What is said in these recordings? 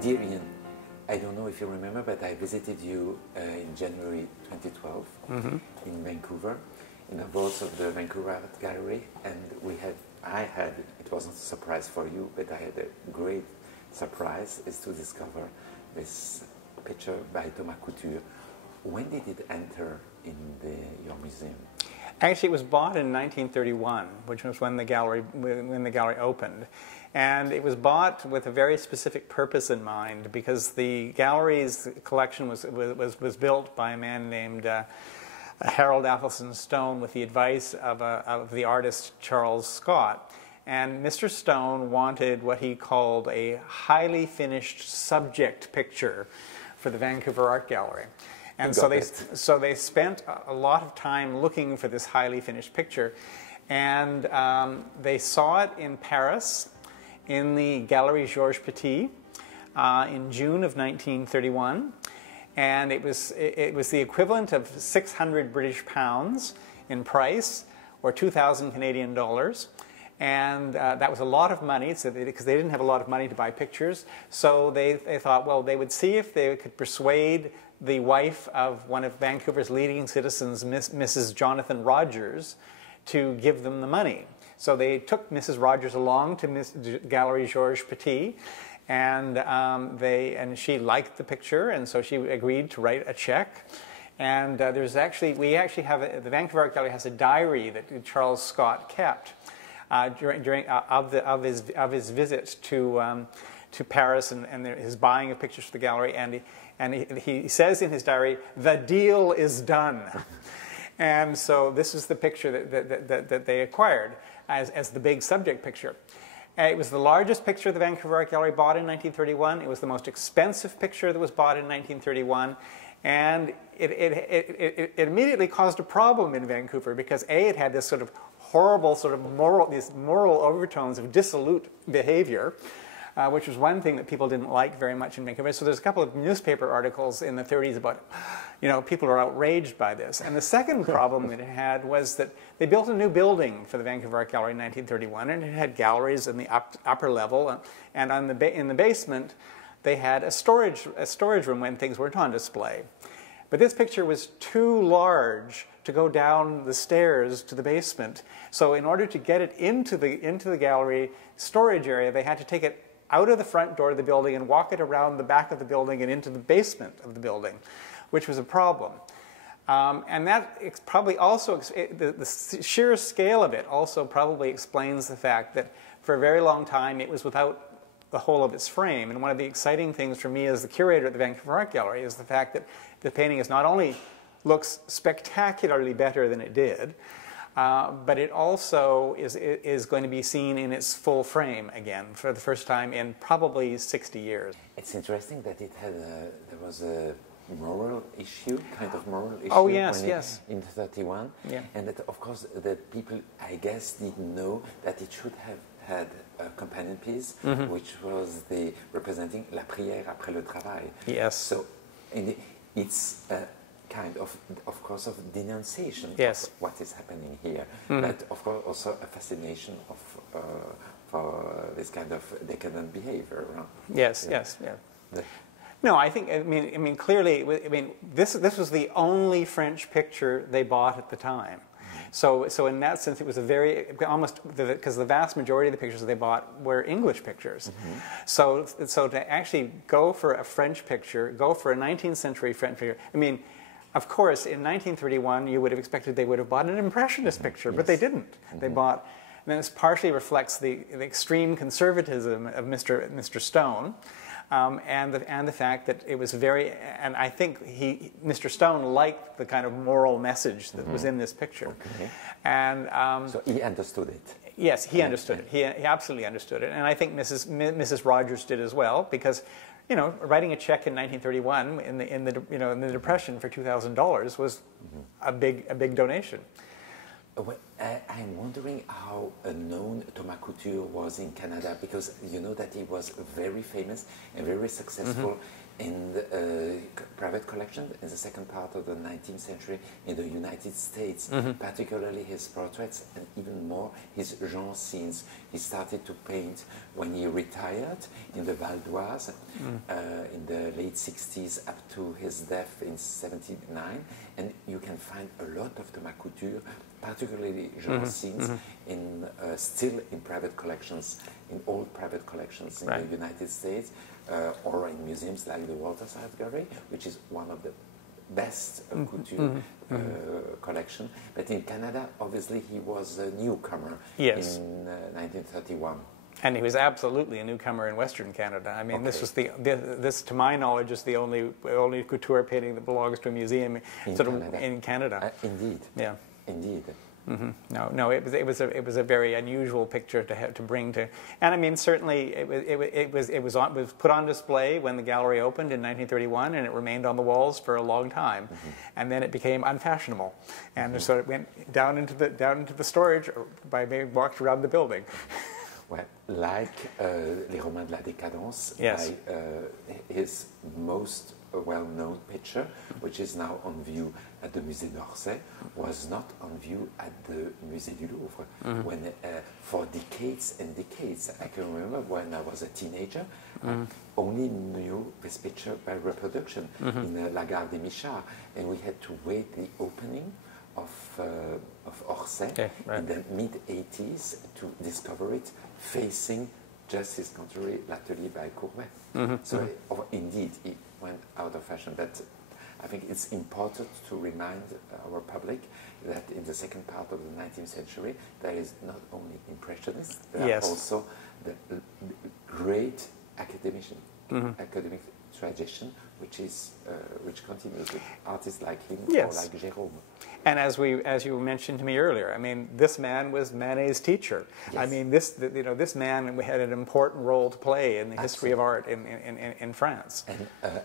Dear Ian, I don't know if you remember, but I visited you in January 2012 in Vancouver, in the vaults of the Vancouver Art Gallery, and it wasn't a surprise for you, but I had a great surprise, is to discover this picture by Thomas Couture. When did it enter in your museum? Actually, it was bought in 1931, which was when the gallery opened. And it was bought with a very specific purpose in mind, because the gallery's collection was built by a man named Harold Athelstan Stone with the advice of the artist Charles Scott. And Mr. Stone wanted what he called a highly finished subject picture for the Vancouver Art Gallery. And so they spent a lot of time looking for this highly finished picture. And they saw it in Paris, in the Galerie Georges Petit, in June of 1931. And it was the equivalent of 600 British pounds in price, or 2,000 Canadian dollars. And that was a lot of money, because they didn't have a lot of money to buy pictures. So they thought, well, they would see if they could persuade the wife of one of Vancouver's leading citizens, Mrs. Jonathan Rogers, to give them the money. So they took Mrs. Rogers along to Galerie Georges Petit, and she liked the picture, and so she agreed to write a check. And the Vancouver Art Gallery has a diary that Charles Scott kept of his visit to Paris and his buying of pictures for the gallery, and he says in his diary, "The deal is done." And so this is the picture that they acquired as the big subject picture. It was the largest picture the Vancouver Art Gallery bought in 1931. It was the most expensive picture that was bought in 1931. And it immediately caused a problem in Vancouver, because it had this sort of horrible these moral overtones of dissolute behavior, which was one thing that people didn't like very much in Vancouver. So there's a couple of newspaper articles in the 30s about, people are outraged by this. And the second problem that it had was that they built a new building for the Vancouver Art Gallery in 1931, and it had galleries in the upper level, and in the basement they had a storage room when things weren't on display. But this picture was too large to go down the stairs to the basement. So in order to get it into the gallery storage area, they had to take it out of the front door of the building and walk it around the back of the building and into the basement of the building, which was a problem. And that probably also, the sheer scale of it also probably explains the fact that for a very long time it was without the whole of its frame. And one of the exciting things for me as the curator at the Vancouver Art Gallery is the fact that the painting is not only looks spectacularly better than it did, but it also is going to be seen in its full frame again for the first time in probably 60 years. It's interesting that there was a moral issue, kind of moral issue. Oh yes, yes. In 31, yeah. And that, of course, the people, I guess, didn't know that it should have had a companion piece, which was representing la prière après le travail. Yes. So, it's kind of course, of denunciation yes. of what is happening here, but of course also a fascination for this kind of decadent behavior. Right? Yes, yeah. Yes, yeah. No, I mean, clearly, this was the only French picture they bought at the time. So in that sense, it was because the vast majority of the pictures they bought were English pictures. So to actually go for a French picture, go for a 19th century French picture, of course, in 1931, you would have expected they would have bought an Impressionist picture, but they didn't. They bought, and this partially reflects the extreme conservatism of Mr. Stone, and the fact that it was and I think Mr. Stone liked the kind of moral message that was in this picture. Okay. And so he understood it. Yes, he understood it. He absolutely understood it, and I think Mrs. Rogers did as well, because writing a check in 1931 in the Depression for $2,000 was a big donation. Well, I'm wondering how known Thomas Couture was in Canada, because you know that he was very famous and very successful in private collection in the second part of the 19th century in the United States, particularly his portraits and even more his genre scenes. He started to paint when he retired in the Val d'Oise in the late 60s up to his death in 79, and you can find a lot of Thomas Couture, particularly genre scenes, in still in private collections, in old private collections in the United States, or in museums like the Vancouver Art Gallery, which is one of the best couture collection. But in Canada, obviously, he was a newcomer in 1931. And he was absolutely a newcomer in Western Canada. I mean, this was this, to my knowledge, is the only couture painting that belongs to a museum in Canada. Indeed. Yeah. Indeed. No, it was a very unusual picture to bring to, and I mean certainly it was put on display when the gallery opened in 1931, and it remained on the walls for a long time, and then it became unfashionable, and so it went down into the storage by being walked around the building. Well, like Les Romans de la Décadence, by his most well-known picture, which is now on view at the Musée d'Orsay, was not on view at the Musée du Louvre. When, for decades and decades, I can remember when I was a teenager, I only knew this picture by reproduction in La Gare des Michards, and we had to wait the opening of Orsay in the mid-80s to discover it facing just his contrary, L'Atelier by Courbet. So indeed, it went out of fashion. But I think it's important to remind our public that in the second part of the 19th century, there is not only Impressionists, there are also the great academic tradition, which continues with artists like him or like Jérôme. And as you mentioned to me earlier, I mean, this man was Manet's teacher. I mean, this man had an important role to play in the history of art in France.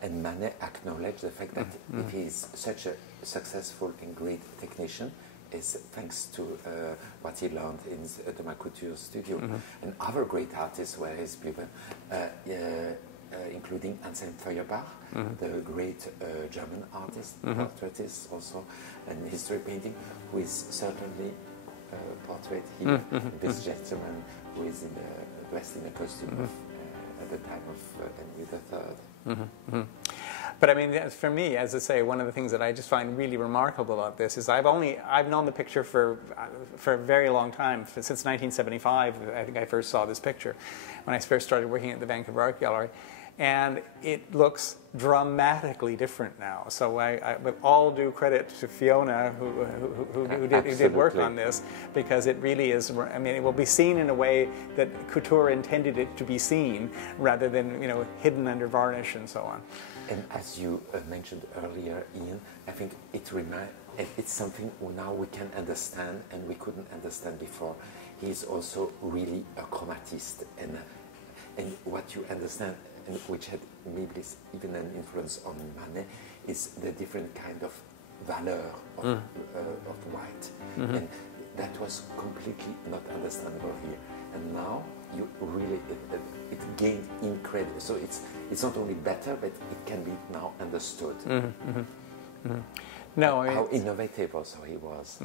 And Manet acknowledged the fact that if he is such a successful and great technician, is thanks to what he learned in Thomas Couture's studio. And other great artists were his pupils, including Anselm Feuerbach, the great German artist, portraitist also, and history painting, who is certainly portrait here. This gentleman who is dressed in a costume at the time of Henry III. But I mean, for me, as I say, one of the things that I just find really remarkable about this is I've known the picture for a very long time, since 1975. I think I first saw this picture when I first started working at the Vancouver Art Gallery. And it looks dramatically different now. So with all due credit to Fiona, who did work on this, because it really is, I mean, it will be seen in a way that Couture intended it to be seen, rather than, hidden under varnish and so on. And as you mentioned earlier, Ian, I think it's something now we can understand and we couldn't understand before. He's also really a chromatist, and what you understand, and which had maybe even an influence on Manet, is the different kind of valeur of white. And that was completely not understandable here. And now you really, it gained incredible. So it's not only better, but it can be now understood. No, how innovative also he was.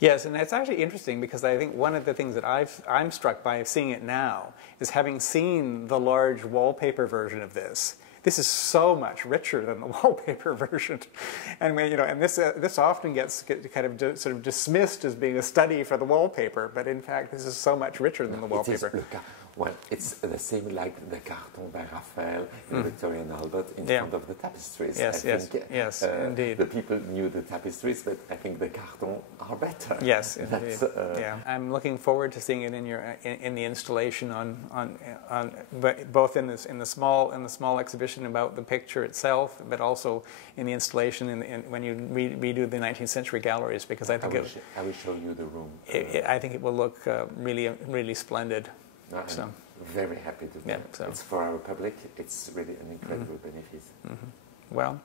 Yes, and it's actually interesting because I think one of the things that I'm struck by seeing it now is having seen the large wallpaper version of this. This is so much richer than the wallpaper version, and and this often gets kind of sort of dismissed as being a study for the wallpaper, but in fact this is so much richer than the wallpaper. Well, it's the same like the carton by Raphael in Victorian Albert in front of the tapestries. Yes, indeed. The people knew the tapestries, but I think the carton are better. Yes, indeed. I'm looking forward to seeing it in the installation both in the small exhibition about the picture itself, but also in the installation when you redo the 19th century galleries, because I think I will show you the room. I think it will look really splendid. I'm very happy to do it. So. It's for our public. It's really an incredible benefit. Well,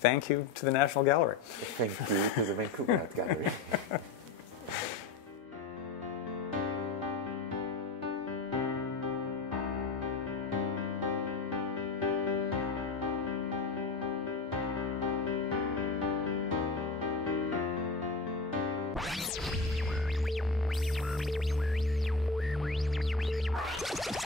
thank you to the National Gallery. Thank you to the Vancouver Art Gallery. Bye.